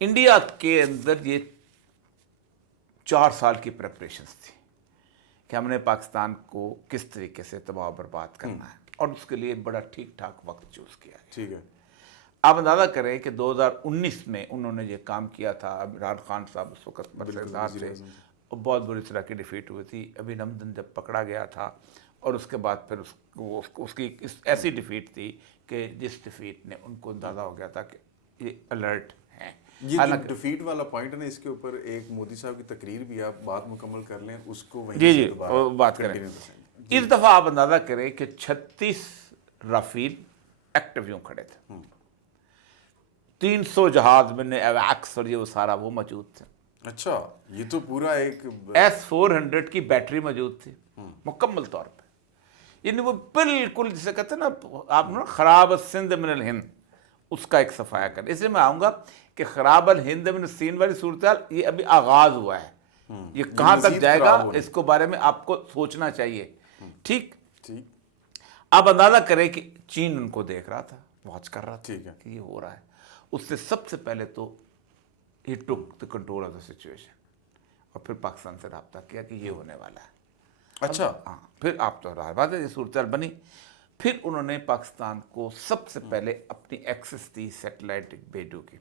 India کے اندر یہ 4 سال کی پریپریشنز تھی کہ ہم نے پاکستان کو کس طریقے سے تباہ و برباد کرنا ہے، اور اس کے لیے بڑا ٹھیک ٹھاک وقت چوز کیا ہے. ٹھیک ہے. آپ اندازہ کریں کہ 2019 میں انہوں نے یہ کام کیا تھا. عمران خان صاحب اس وقت مسئلہ تھے اور بہت بری طرح کی ڈیفیٹ ہوئی تھی. ابھی نمدن جب پکڑا گیا تھا اور اس کے بعد پھر اس کی ایسی ڈیفیٹ تھی کہ جس ڈیفیٹ نے ان کو اندازہ ہو گیا تھا کہ یہ الرٹ ہیں. یہ جو ڈیفیٹ والا پوائنٹ ہے نا، اس کے اوپر ایک مودی صاحب کی تقریر بھی آپ بات مکمل کر لیں، اس کو وہیں سے دوبارہ بات کریں. اس دفعہ آپ اندازہ کریں کہ 36 رافیل ایکٹیو یوں کھڑے تھے، 300 جہاز میں نے ایویکس اور یہ وہ سارا وہ موجود تھے. اچھا، یہ تو پورا ایک S-400 کی بیٹری موجود تھی مکمل طور پہ. یعنی وہ بالکل جسے کہتے ہیں نا آپ نے خراب السند من الہند، اس کا ایک صفایا کر. اس لیے میں آؤں گا کہ خراب الہند من السین والی صورتحال یہ ابھی آغاز ہوا ہے. یہ کہاں تک جائے گا اس کو بارے میں آپ کو سوچنا چاہیے. ٹھیک. آپ اندازہ کریں کہ چین ان کو دیکھ رہا تھا، واچ کر رہا تھا کہ یہ ہو رہا ہے. اس نے سب سے پہلے تو ہی take the control of the situation اور پھر پاکستان سے رابطہ کیا کہ یہ ہونے والا ہے. اچھا ہاں، پھر آپ تو راہ بات ہے یہ صورتحال بنی. پھر انہوں نے پاکستان کو سب سے پہلے اپنی ایکسس دی سیٹلائٹ بیڈو کی.